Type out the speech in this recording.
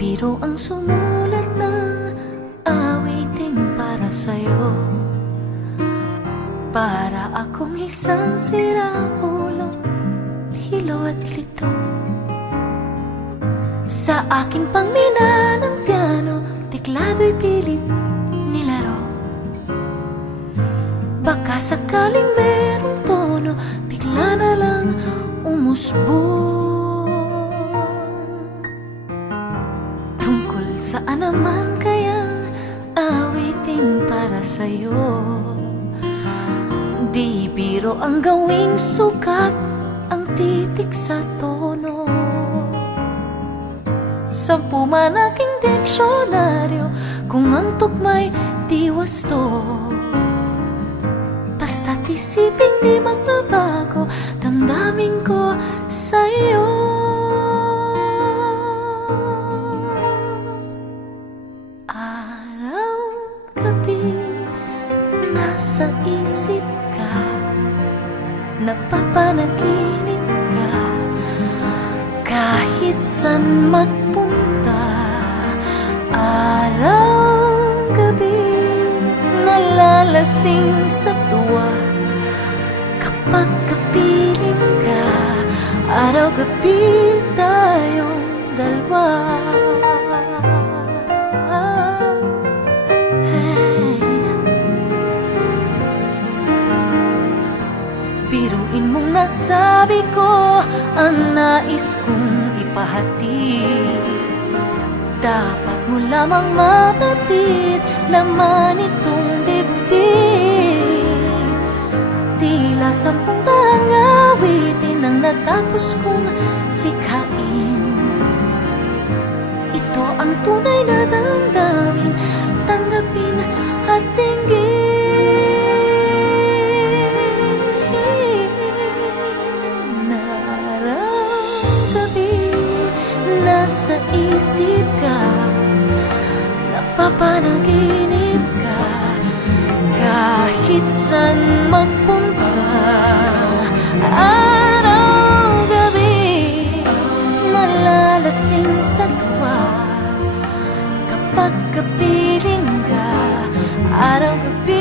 biro ang sumulat ng awiting para sa'yo. Para akong isang siraulo, hilo at lito. Sa akin pangmina ng piano, tiklado'y pilit nilaro. Baka sakaling merong tono, bigla na lang umusbong. Tungkol saan naman kayang awiting para sa'yo? Di biro ang gawing sukat ang titik sa tono. 10 man aking diksyonaryo, kung ang tugma'y di wasto. Basta't isipin di magbabago, damdamin ko sa'yo. Araw, gabi, nasa isip ka, napapanaginip ka. Kahit san magpunta, araw, gabi, nalalasing sa tuwa. Kapag kapiling ka, araw, gabi, tayong dalawa. Hey. Biruin mong nasabi ko ang nais kong ipahatid. Dapat mo lamang mapatid, laman itong dibdib. Tila 10 daang awitin ang natapos kong likhain. Ito ang tunay na damdamin, tanggapin at tinggin. Nasa isip ka, napapanaginip ka. Kahit saan magpunta, araw, gabi, nalalasing sa tuwa. Kapag kapiling ka, araw, gabi,